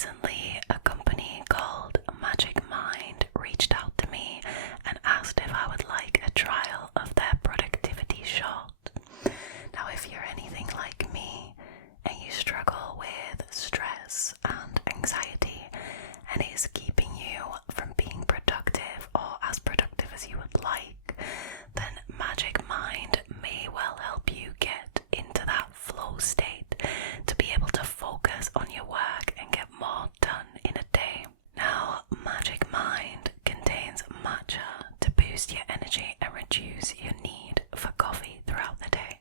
recently a company called Magic Mind reached out to me and asked if I would like a trial of their productivity shot. Now, if you're anything like me and you struggle with stress and anxiety and it is keeping you from being productive or as productive as you would like, then Magic Mind may well help you get into that flow state to be able to focus on your work and get more done in a day. Now, Magic Mind contains matcha to boost your energy and reduce your need for coffee throughout the day.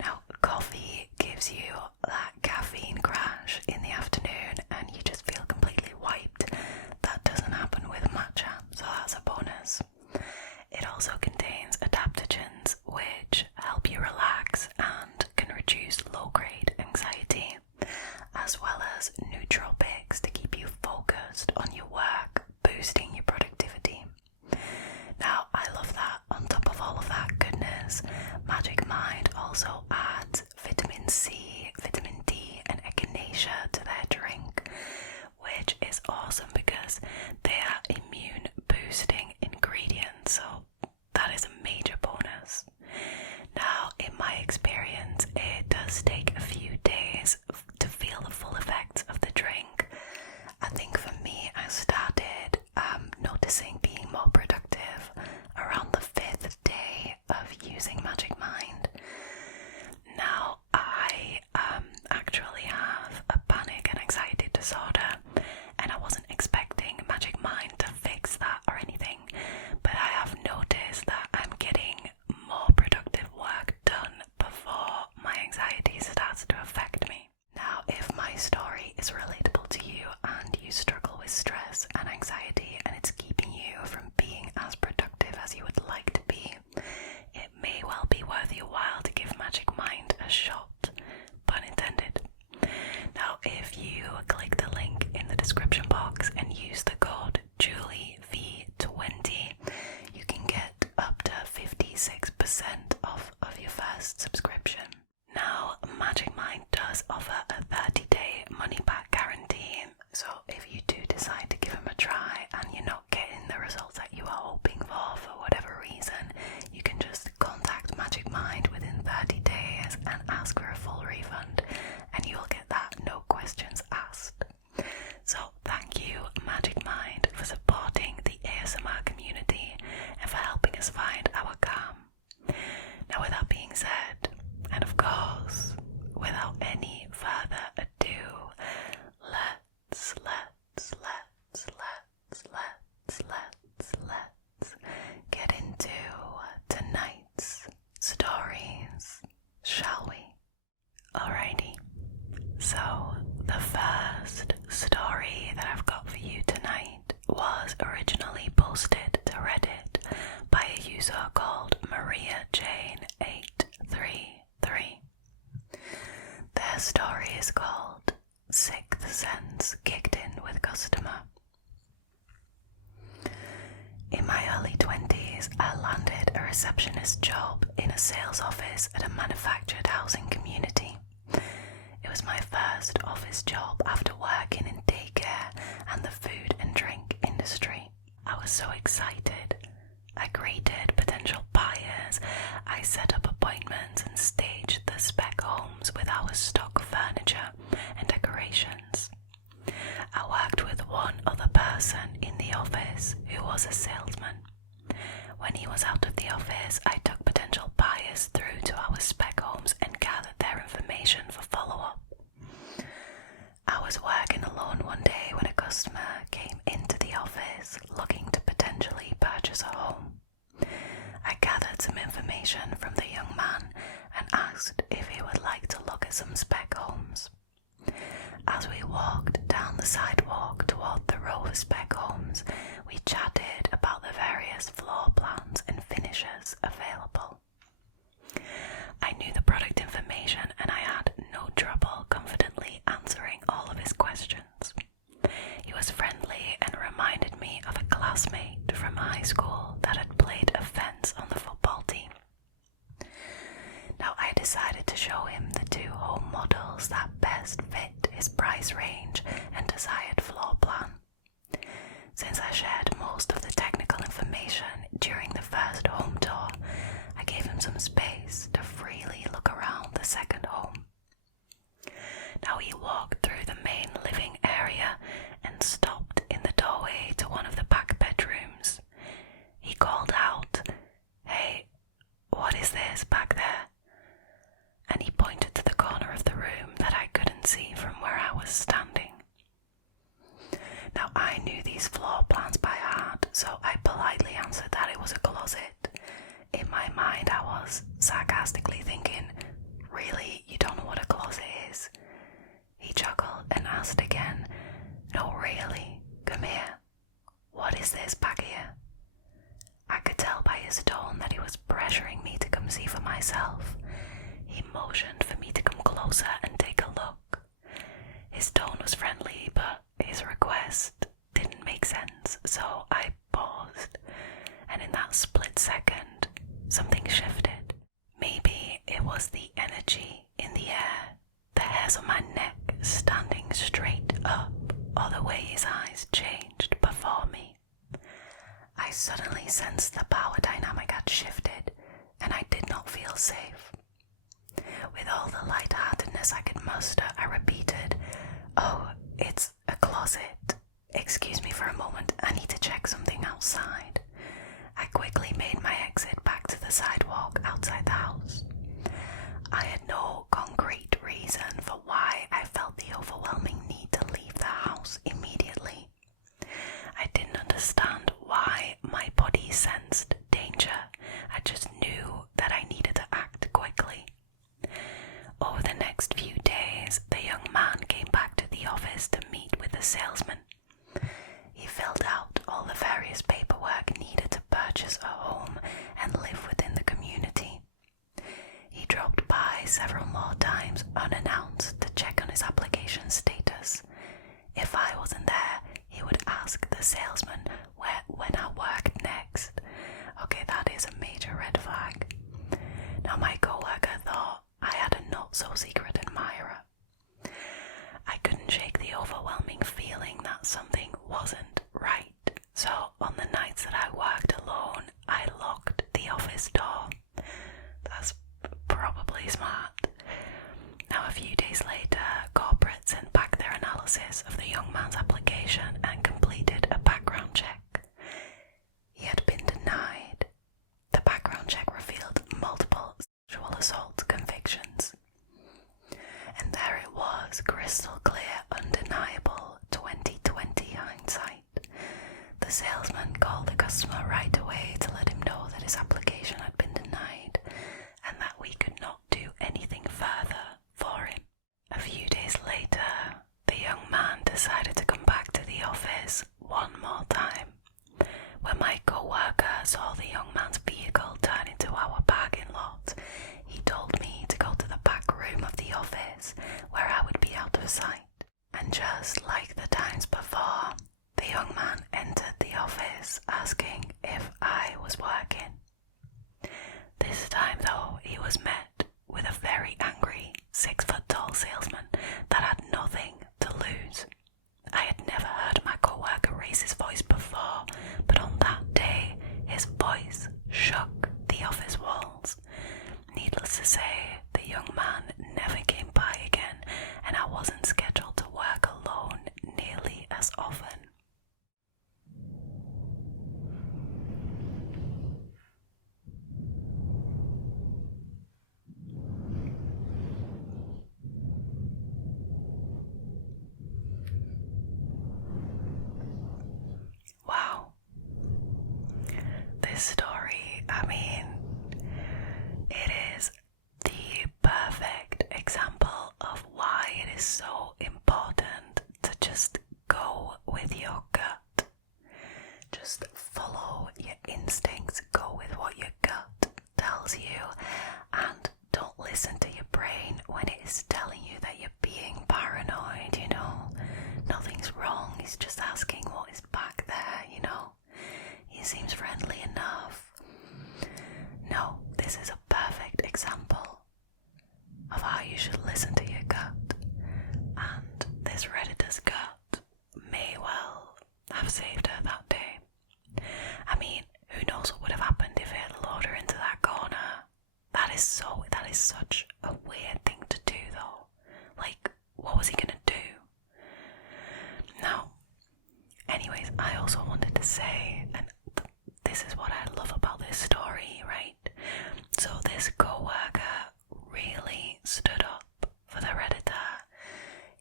Now, coffee gives you that caffeine crash in the afternoon and you just feel completely wiped. That doesn't happen with matcha, so that's a bonus. It also contains adaptogens which help you relax and can reduce low-grade anxiety, as well as nootropics to keep you focused on your work, boosting your productivity. Now, I love that on top of all of that goodness, Magic Mind also adds vitamin C, vitamin D and echinacea to their drink, which is awesome because they are immune boosting ingredients, so that is a major bonus. Now, in my experience, it does take a few days to feel the full effects of the drink. I think for me, I started noticing being more productive around the 5th day of using Magic Mind. Now, I actually have a panic and anxiety disorder, and I wasn't expecting Magic Mind to fix that or anything, but I have noticed that I'm getting more productive work done before my anxiety starts to affect me. Now, if my story is relatable to you and you struggle with stress and anxiety and it's keeping you from being as productive as you would like to be, it may well be worth your while to give Magic Mind a shot, pun intended. Now, if you click the link in the description box and use the code JulieV20, you can get up to 56% off of your first subscription. Now, Magic Mind does offer a 30-day money-back guarantee, so if you do decide to give them a try and you're not getting the results that you are hoping for whatever reason, you can just contact Magic Mind within 30 days and ask for a full refund, and you'll get that no questions asked. So thank you, Magic Mind, for supporting the ASMR community and for helping us find our calm. Now, with that being said, and of course, without any further ado, let's get into tonight's stories, shall we? Alrighty, so the first story that I've got for you tonight was originally posted to Reddit by a user called MariaJane833. Their story is called Sixth Sense Kicked In with Customer. In my early 20s, I landed a receptionist job in a sales office at a manufactured housing community. It was my first office job after working in daycare and the food and drink industry. I was so excited. I greeted potential buyers, I set up appointments and staged the spec homes with our stock furniture and decorations. I worked with one other person in the office who was a salesman. When he was out of the office, I took potential buyers through to our spec homes and gathered their information for follow-up. I was working alone one day when a customer came into the office looking to potentially purchase a home. I gathered some information from the young man and asked if he would like to look at some spec homes. As we walked down the sidewalk toward the row of spec homes, we chatted about the various floor plans and finishes available. I knew the product information and I had no trouble confidently answering all of his questions. He was friendly and reminded me of a classmate from high school that had played a fence on the football team. Now, I decided to show him the 2 home models his price range and desired floor plan. Since I shared most of the technical information during the first home tour, I gave him some space to freely look around the second home. Now he walked through the main living area and stopped in the doorway to one of the back bedrooms. He called out, "Hey, what is this back there?" And he pointed to the corner of the room that I couldn't see from where I was standing. Now I knew these floor plans by heart, so I politely answered that it was a closet. In my mind I was sarcastically thinking, "Really, you don't know what a closet is?" He chuckled and asked again, "No, really, come here. What is this back here?" I could tell by his tone that he was pressuring me to come see for myself. He motioned for me to come closer and take a look. His tone was friendly, but his request didn't make sense, so I paused, and in that split second, something shifted. Maybe it was the energy in the air, the hairs on my neck standing straight up, or the way his eyes changed before me. I suddenly sensed the power dynamic had shifted, and I did not feel safe. With all the lightheartedness I could muster, I repeated, "Oh, it's a closet. Excuse me for a moment, I need to check something outside." I quickly made my exit back to the sidewalk outside the house. I had no concrete reason for why I felt the overwhelming need to leave the house immediately. I didn't understand why my body sensed danger. I just knew that I needed to act quickly. Over the next few days, the young man came back to the office to meet with the salesman. He filled out all the various paperwork needed to purchase a home and live within the community. He dropped by several more times unannounced to check on his application status. If I wasn't there, he would ask the salesman when I worked next. Okay, that is a major red flag. Now my coworker thought I had a not-so-secret admirer. I couldn't shake the overwhelming feeling that something wasn't right, so on the nights that I worked alone, I locked the office door. That's probably smart. Now a few days later, corporate sent back their analysis of the young man's application and completed a background check. He had been denied. The background check revealed multiple sexual assault convictions. And there it was, crystal clear, undeniable 2020 hindsight. The salesman called the customer right away to let him know that his application had been denied and that we could not do anything further for him. A few days later, the young man decided to come back to the office one more time. When my co-worker saw the young man's vehicle turn into our parking lot, he told me to go to the back room of the office where I would be out of sight. And just like the times before, the young man entered the office asking if I was working. This time though, he was met with a very angry 6-foot-tall salesman that had nothing to lose. I had never heard my co-worker raise his voice before, but on that day, his voice shook the office walls. Needless to say, the young man never came by again, and I wasn't scared this Redditor's gut may well have saved her that day. I mean, who knows what would have happened if it had lured her into that corner. That is such a weird thing to do though. Like, what was he gonna do? Now, anyways, I also wanted to say, and this is what I love about this story, right? So this co-worker really stood up for the Redditor.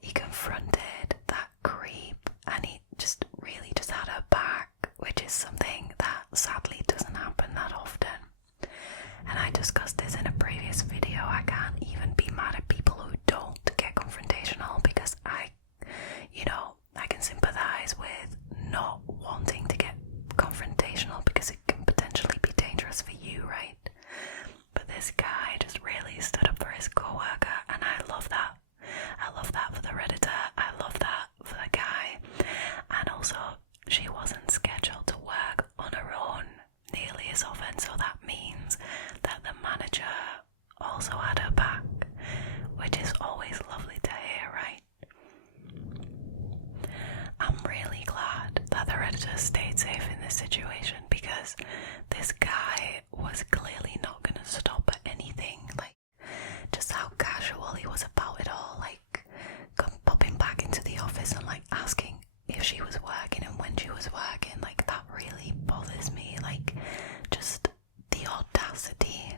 He confronted that creep and he just really just had her back, which is something that sadly doesn't happen that often. And I discussed this in a previous video. I can't even be mad at people who don't get confrontational because I can sympathize with not wanting to get confrontational because it can potentially be dangerous for you, right? But this guy just really stood up for his co-worker, and I love that. I love that for the Redditor. I love that for the guy. And also, she wasn't scheduled to work on her own nearly as often, so that means that the manager also had her back, which is always lovely to hear, right? I'm really glad that the Redditor stayed safe in this situation because this guy was clearly not going to stop at anything. Like, just how casual he was about it all, like popping back into the office and like asking if she was working and when she was working. Like, that really bothers me. Like, just the audacity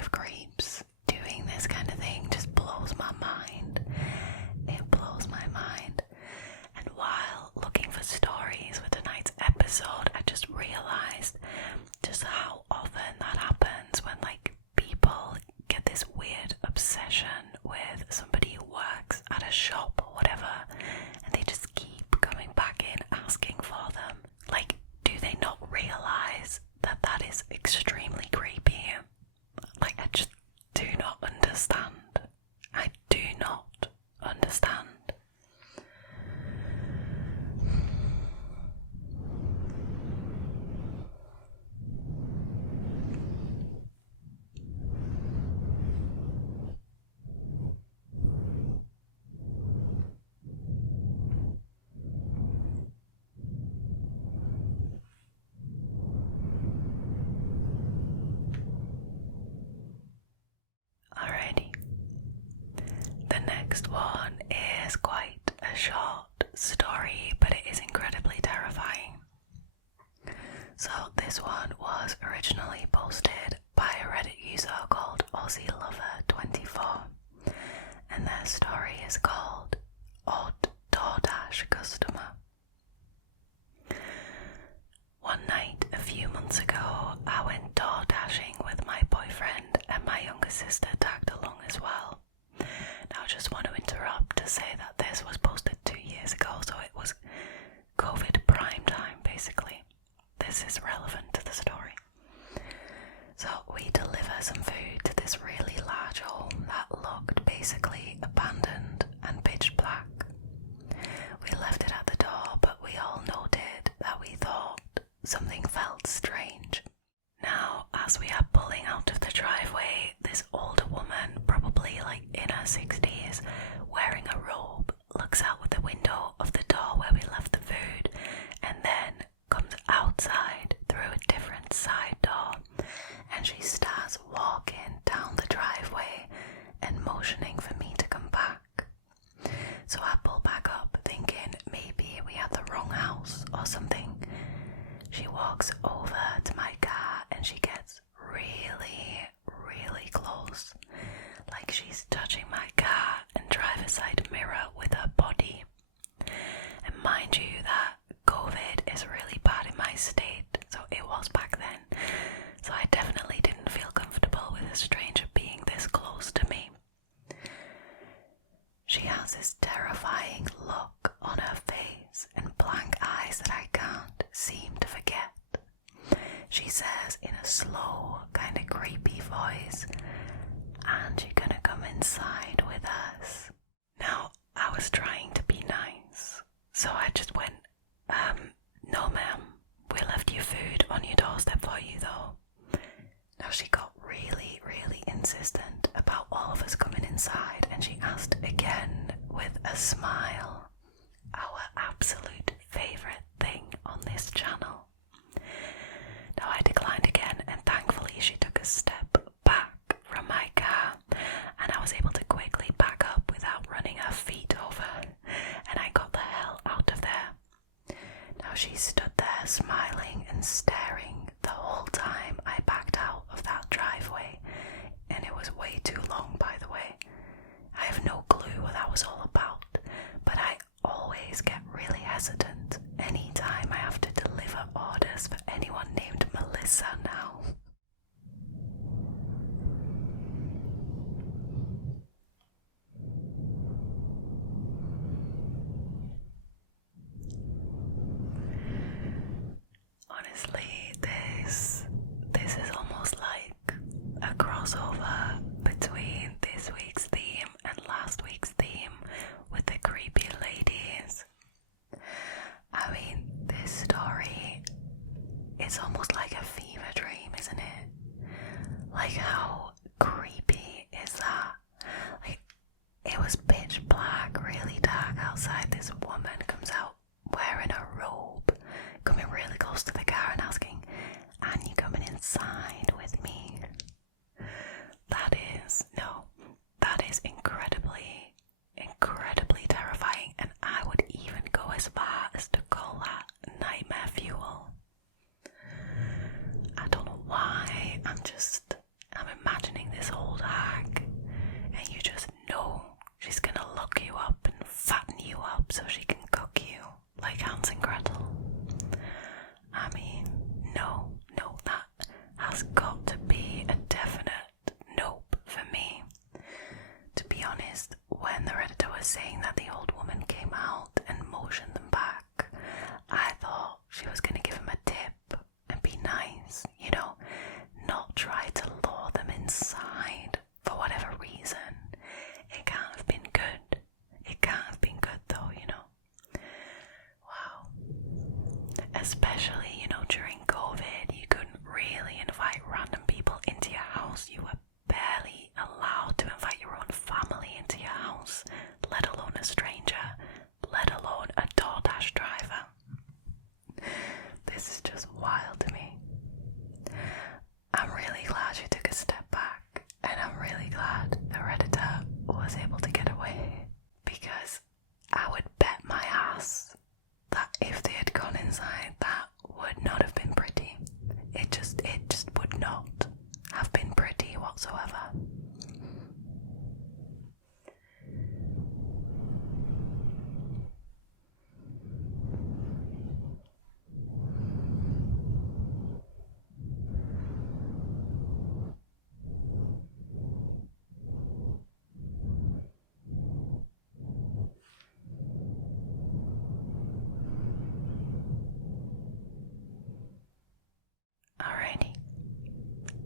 of creeps doing this kind of thing just blows my mind. It blows my mind. And while looking for stories for tonight's episode, I just realised just how often that happens when like people get this weird obsession with somebody who works at a shop or whatever, and they just keep coming back in asking for them. Like, do they not realise that that is extremely creepy? Like, I just do not understand. I do not understand. Alrighty. The next one is quite a short story, but it is incredibly terrifying. So this one was originally posted by a Reddit user called AussieLover24, and their story is called Odd Doordash Customer. One night a few months ago, I went door dashing with my boyfriend and my younger sister tagged along as well. Now I just want to interrupt to say that this was posted 2 years ago, so it was COVID prime time basically. This is relevant to the story. So we deliver some food to this really large home that looked basically abandoned and pitch black. We left it at the door, but we all noted that we thought something felt strange. Now, as we are pulling out of the driveway, this older woman, probably like in her 60s, wearing a robe, looks out the window of the door where we left the food and then comes outside through a different side door, and she starts walking down the driveway and motioning for me to come back. So I pull back up thinking maybe we had the wrong house or something. She walks over to my car and she gets really, really close, like she's touching my car and driver's side mirror with her body. And mind you that COVID is really bad in my state, so it was back then, so I definitely didn't feel comfortable with a stranger being this close to me. She has this terrifying look on her face and blank eyes that I can't seem to forget. She says in a slow, kind of creepy voice, "And you're gonna come inside with us?" Now, I was trying to be nice, so I just went, "No ma'am, we left your food on your doorstep for you though." Now she got really, really insistent about all of us coming inside, and she asked again with a smile, our absolute favourite thing on this channel. Now I declined again, and thankfully she took a step back from my car, and I was able to quickly back up without running her feet over, and I got the hell out of there. Now she stood there smiling and staring the whole time I backed out of that driveway, and it was way too long, by the way. I have no clue what that was all about, but I always get really hesitant anytime I have to deliver orders for anyone named Melissa now. Honestly, this is almost like a crossover between this week's theme and last week's theme with the creepy ladies. I mean, this story is almost like a fever dream, isn't it? Like, how creepy is that? Like, it was pitch black, really dark outside. This woman comes out wearing a robe, coming really close to the car and asking, "And you coming inside with me?" That is incredibly terrifying, and I would even go as far as to call that nightmare fuel. I don't know why, I'm imagining this old hag, and you just know she's gonna look you up and fatten you up so she can cook you like Hans and Gretel. I mean, no, that has got to be a definite nope for me. To be honest, when the Redditor was saying that the old woman came out and motioned them back, I thought she was going to give him a tip and be nice, not try to lure them inside for whatever reason. It can't have been good. It can't have been good though, Wow. Especially, during COVID, you couldn't really invite random people into your house. You were barely allowed to invite your own family into your house, let alone a stranger, let alone a Doordash driver. This is just wild to me. I'm really glad you took a step back, and I'm really glad the Redditor was able to get away, because I would bet my ass that if they had gone inside, that would not have been pretty. It just would not have been pretty whatsoever. Alrighty.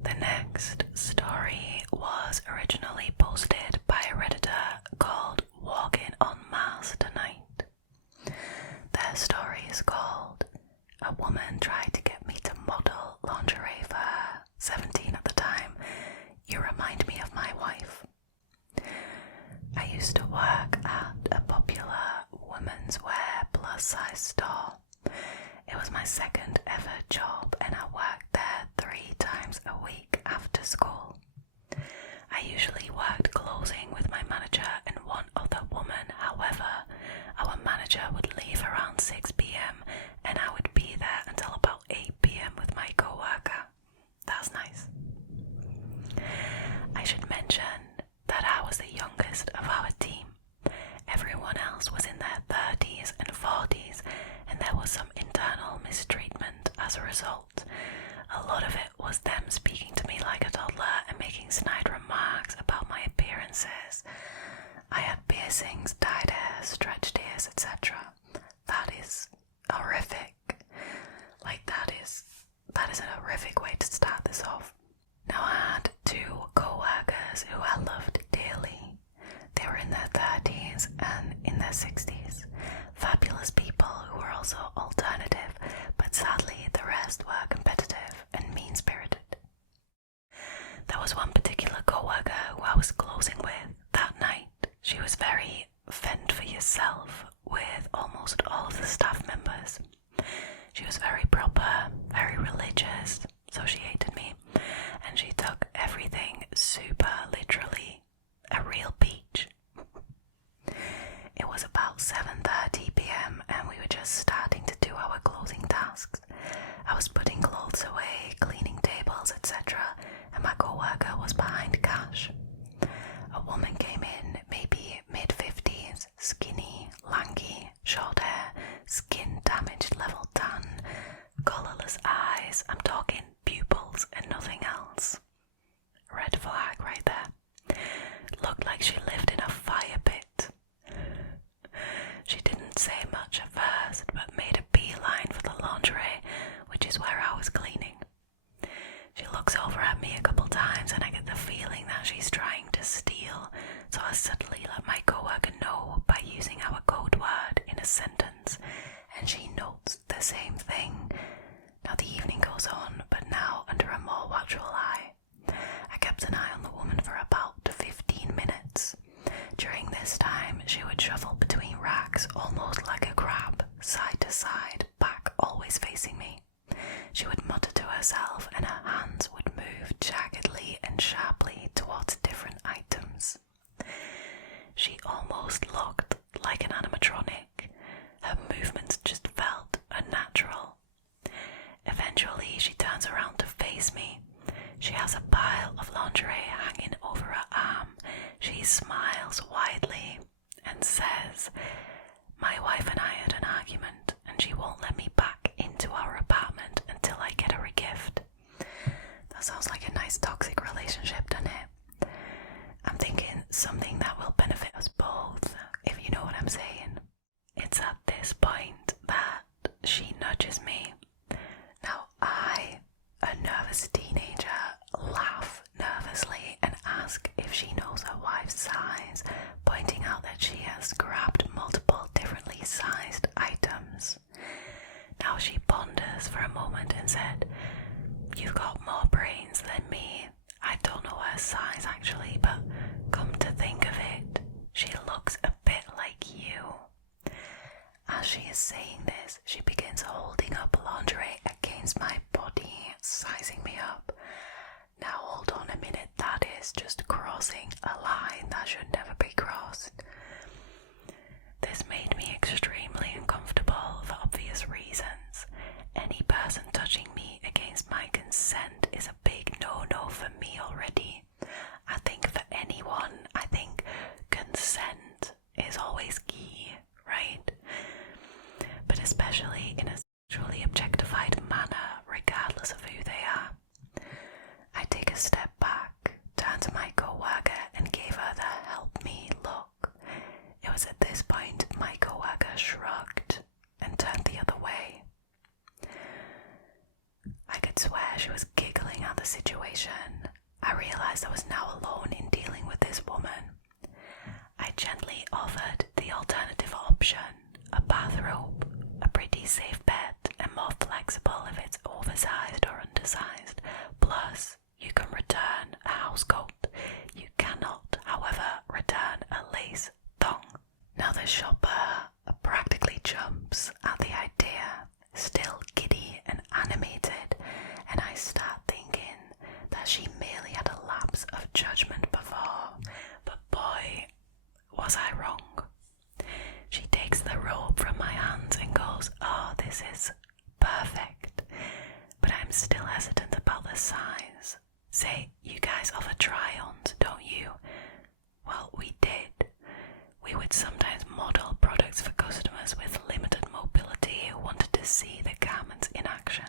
The next story was originally posted by a Redditor called Walkingonmarstonight. Their story is called "A Woman Tried to Get Me to Model Lingerie for Her, 17 at the time. You remind me of my wife." I used to work at a popular women's wear plus-size store. It was my second ever job, and I worked there 3 times a week after school. I usually worked closing with my manager and one other woman. However, our manager would leave around 6 p.m. and I would be there until about 8 p.m. with my co-worker. That's nice. I should mention that I was the youngest of our team. Everyone else was in their 30s and 40s, and there was some internal mistreatment as a result. A lot of it was them speaking to me like a toddler and making snide remarks about my appearances. I had piercings, dyed hair, stretched ears, etc. That is horrific. That is a horrific way to start this off. Now, I had 2 co-workers who I loved dearly. They were in their 30s and in their 60s. Fabulous people who were also alternative, but sadly the rest were competitive and mean-spirited. There was one particular co-worker who I was closing with that night. She was very fend for yourself with almost all of the staff members. She was very proper, very religious, so she hated me, and she took everything super literally. A real peach. It was about 7:30 p.m. and we were just starting to do our closing tasks. I was putting clothes away, cleaning tables, etc., and my co-worker was behind cash. A woman came in, maybe mid-50s, skinny, lanky, short hair, skin damaged, level tan, colourless eyes. I'm talking pupils and nothing else. Red flag right there. Looked like she lived in a fire pit. She didn't say much at first, but made a beeline for the lingerie, which is where I was cleaning. She looks over at me a couple times and I get the feeling that she's trying to steal, so I subtly let my coworker know by using our code word in a sentence, and she notes the same thing. Now the evening goes on, but now under a more watchful eye. I kept an eye on the woman for about 15 minutes. During this time, she would shuffle between racks almost like a crab, side to side, back always facing me. She would mutter to herself and her hands would move jaggedly and sharply towards different items. She almost looked like an animatronic. Her movements just felt unnatural. Eventually, she turns around to face me. She has a pile of lingerie hanging over her arm. She smiles widely and says, "My wife and I had an argument and she won't let me back into our apartment until I get her a gift." That sounds like a nice toxic relationship, doesn't it? I'm thinking something that will benefit us both, if you know what I'm saying. It's at this point that she nudges me. Now I, a nervous teenager, laugh nervously and ask if she knows her wife's size, pointing out that she has grabbed multiple differently sized items. Now she ponders for a moment and said, "You've got more brains than me. I don't know her size actually, but come to think of it, she looks a bit like you." As she is saying this, she begins holding up lingerie against my body, sizing me up. Now hold on a minute, that is just crossing a line that should never be crossed. This made me extremely uncomfortable for obvious reasons. Any person touching me against my consent is a big no-no for me already. I think for anyone, I think consent is always key, right? But especially in a sexually objectified manner, regardless of who they are. I take a step back, turned to my co-worker and gave her the help me look. It was at this point my co-worker shrugged and turned the other way. I could swear she was giggling at the situation. I realized I was now alone in dealing with this woman. I gently offered the alternative option, a bathrobe, a pretty safe bed and more flexible if it's oversized or undersized. Plus, you can return a housecoat. You cannot, however, return a lace thong. Now the shopper practically jumps at the idea, still giddy and animated, and I start thinking that she merely had a lapse of judgment before, but boy, was I wrong. She takes the robe from my hands and goes, "Oh, this is perfect," but I'm still hesitant about the size. Say, you guys offer try-ons, don't you? Well, we did. We would sometimes model products for customers with limited mobility who wanted to see the garments in action.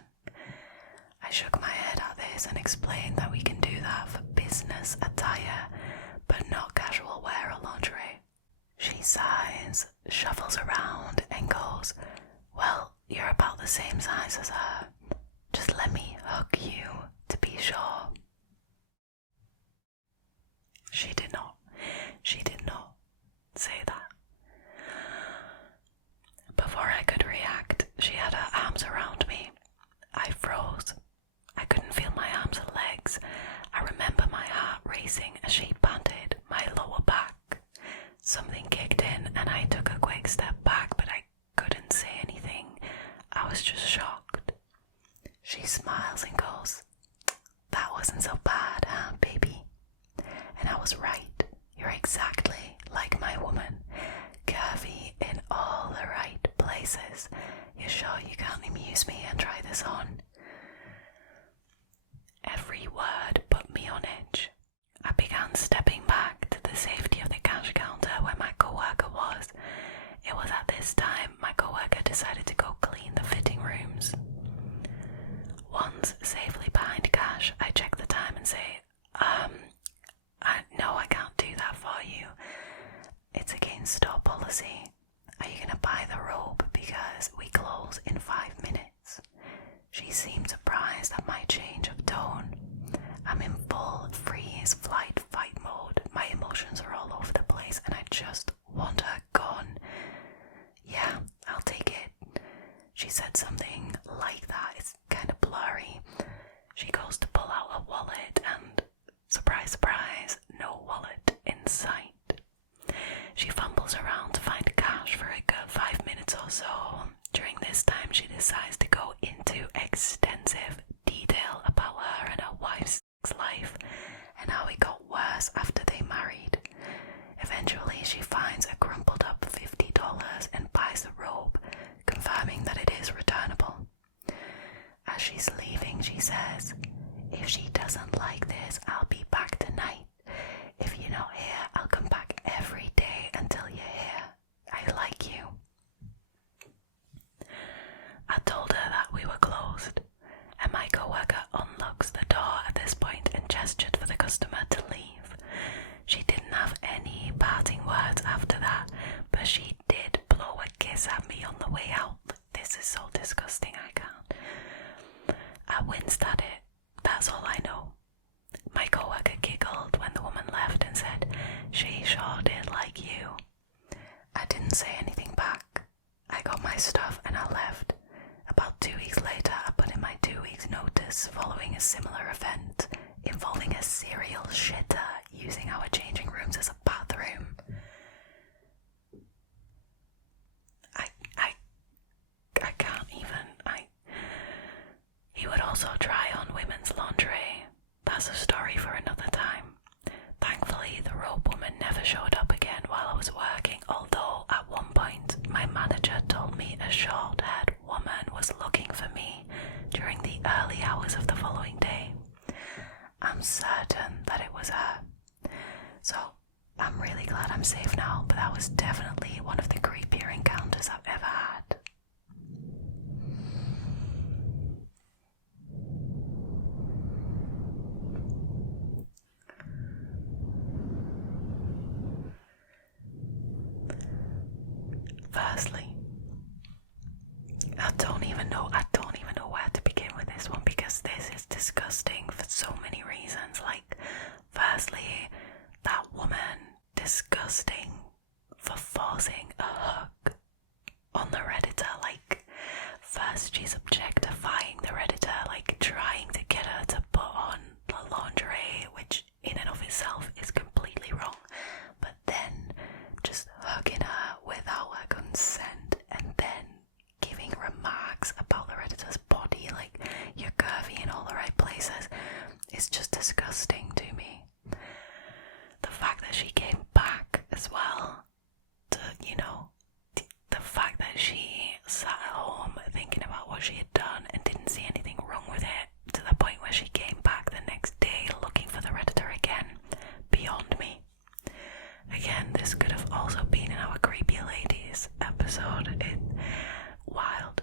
I shook my head at this and explained that we can do that for business attire, but not casual wear or lingerie. She sighs, shuffles around and goes, "Well, you're about the same size as her. Just let me hug you to be sure." She did not say that. Before I could react, she had her arms around me. I froze. I couldn't feel my arms or legs. I remember my heart racing as she patted my lower back. Something kicked in and I took a decided to go clean the fitting rooms. Once safely behind cash, I check the time and say, no, I can't do that for you. It's against store policy. Are you gonna buy the robe because we close in 5 minutes? She seemed surprised at my change of tone. I'm in full freeze, flight, fight mode. My emotions are all over the place and I just want her gone. Yeah, I'll take it. She said something like that. It's kind of blurry. She goes to pull out a wallet and, surprise, surprise, no wallet in sight. She fumbles around to find cash for a good 5 minutes or so. During this time, she decides to go into extensive detail about her and her wife's life and how it got worse after they married. Eventually, she finds a crumpled up $50 and buys the robe, confirming that it is returnable. As she's leaving, she says, "If she doesn't like this, I'll be back tonight. If you're not here, I'll come back every day until you're here. I like you." I told her that we were closed, and my coworker unlocks the door at this point and gestured for the customer to leave. She didn't have any parting words after that, but she did blow a kiss at me on the way out. This is so disgusting, I can't. I winced at it. That's all I know. My coworker giggled when the woman left and said, "She sure did like you." I didn't say anything back. I got my stuff and I left. About 2 weeks later, I put in my 2 weeks notice following a similar event involving a serial shitter using our changing rooms as a bathroom. I can't even. He would also try on women's lingerie. That's a story for another time. Thankfully, the robe woman never showed up again while I was working, although at one point my manager told me a short-haired woman was looking for me during the early hours of the following day. I'm certain that it was her. So I'm really glad I'm safe now, but that was definitely one of the creepier encounters I've ever had. Firstly, I don't even know where to begin with this one because this is disgusting for so many reasons. Like, firstly, that woman, disgusting for forcing a hug on the Redditor. Like, first she's objectifying the Redditor, like trying to get her to put on the lingerie, which in and of itself is completely wrong. But then just hugging her without her consent and then giving remarks about the Redditor's body, like you're curvy in all the right places, is just disgusting to me. The fact that she came back as well to, the fact that she sat at home thinking about what she had done and didn't see anything wrong with it, to the point where she came back the next day looking for the Redditor again, beyond me. Again, this could have also been in our Creepy Ladies episode. It's wild.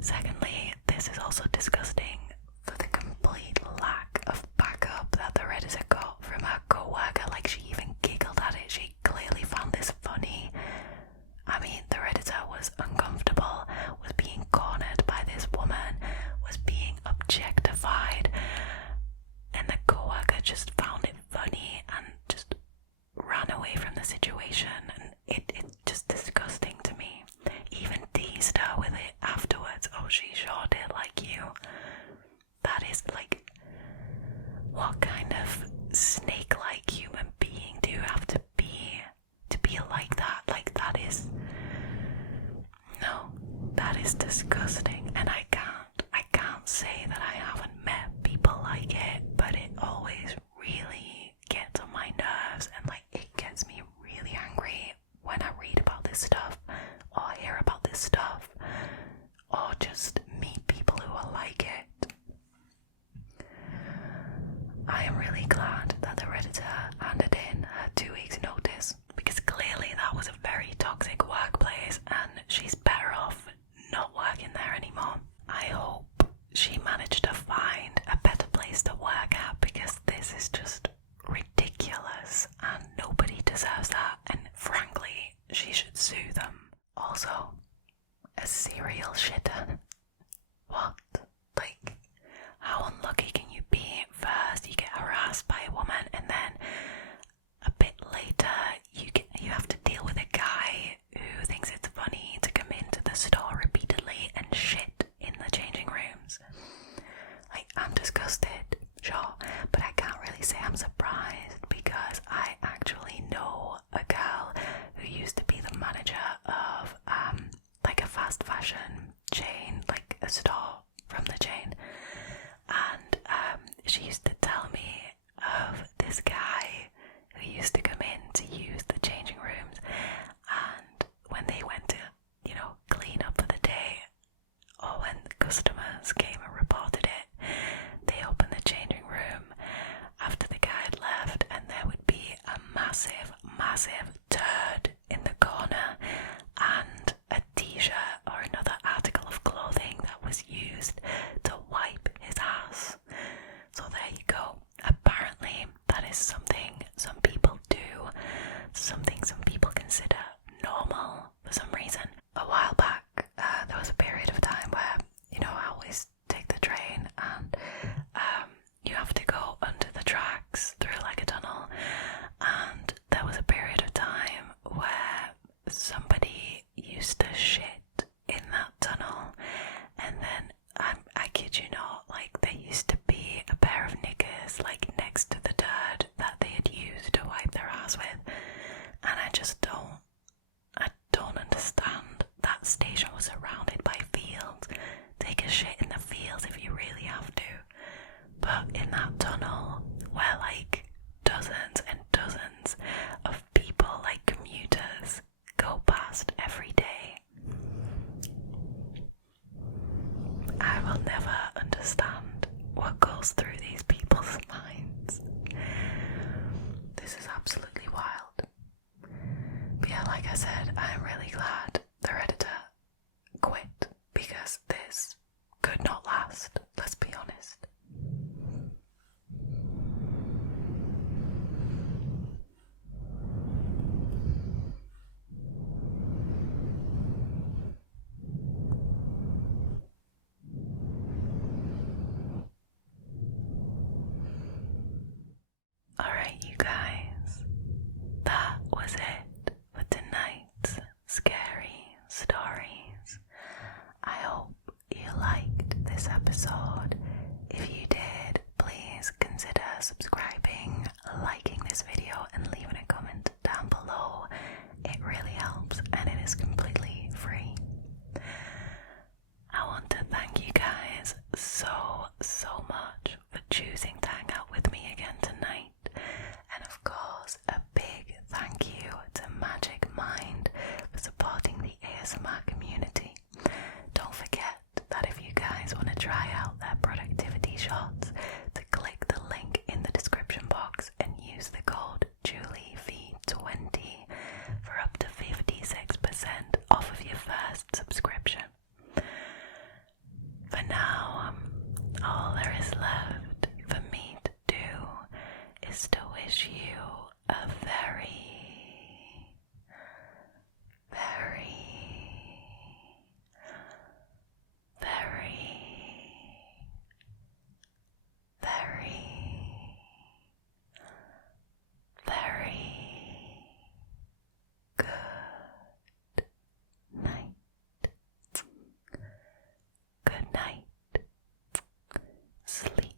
Secondly, this is also disgusting for the complete lack of backup that the Redditor got from her co-worker. Like, she even giggled at it. She clearly found this funny. I mean, the Redditor was uncomfortable, was being cornered by this woman, was being objectified, and the co-worker just found it funny and just ran away from the situation, and it's just disgusting to me. Even teased her with it afterwards. "Oh, she sure did like you." That is like, what kind of snake-like human being do you have to be like that? Like, that is disgusting, and I can't say that I haven't met people like it, but it always really gets on my nerves, and like, it gets me really angry when I read about this stuff or hear about this stuff or just meet people who are like it. I am really glad that the Redditor handed in her 2 weeks notice, because clearly that was a very toxic workplace and she's better off sue them. Also, a serial shitter. What? Like, how unlucky can you be? First, you get harassed by a woman, and then a bit later, you have to deal with a guy who thinks it's funny to come into the store repeatedly and shit in the changing rooms. Like, I'm disgusted, sure, but I can't really say I'm surprised because I actually know a girl who used to be the manager of like a fast fashion chain, like a store from the chain, and she used to tell me of this guy who used to come in to use the changing rooms, and when they went to, clean up for the day, or when customers came and reported it, they opened the changing room after the guy had left, and there would be a massive turd in the corner and a t-shirt or another article of clothing that was used to wipe his ass. So there you go. Apparently that is something some people do, something some people consider normal for some reason. A while back, there was a period of time where, I always take the train and you have to go under the tracks through like a tunnel, and there was a period of time where somebody used to shit in that tunnel, and then I kid you not, like there used to be a pair of knickers like next to the turd that they had used to wipe their ass with, and I don't understand. That station was surrounded by fields. Take a shit in the fields if you really have to, but in that tunnel where like dozens and dozens of people, like commuters, go past every day, I will never understand what goes through these people's minds. This is absolutely wild. But yeah, like I said, I'm really glad the Redditor quit, because this could not last, let's be honest. Alright, you guys, that was it for tonight's scary stories. I hope you liked this episode. If you did, please consider subscribing, liking this video, and leaving a comment down below. It really helps, and it is completely free. I want to thank you guys so much for choosing to hang out with me again tonight. And of course, a big thank you to Magic Mind for supporting the ASMR community. Don't forget that if you guys want to try out their productivity shots, to click the link in the description box and use the code JulieV20 for up to 56% off of your first subscription. For now, all there is left for me to do is to wish you a very good night. Sleep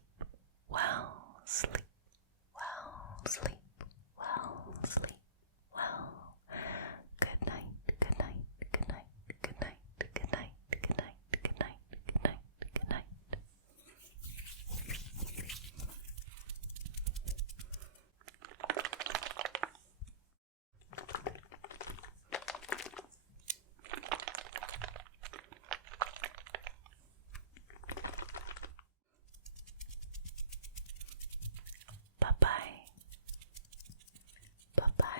well, sleep well, sleep well, sleep well. Good night, good night, good night, good night, good night, good night, good night, good night, good night. Bye-bye. Bye-bye.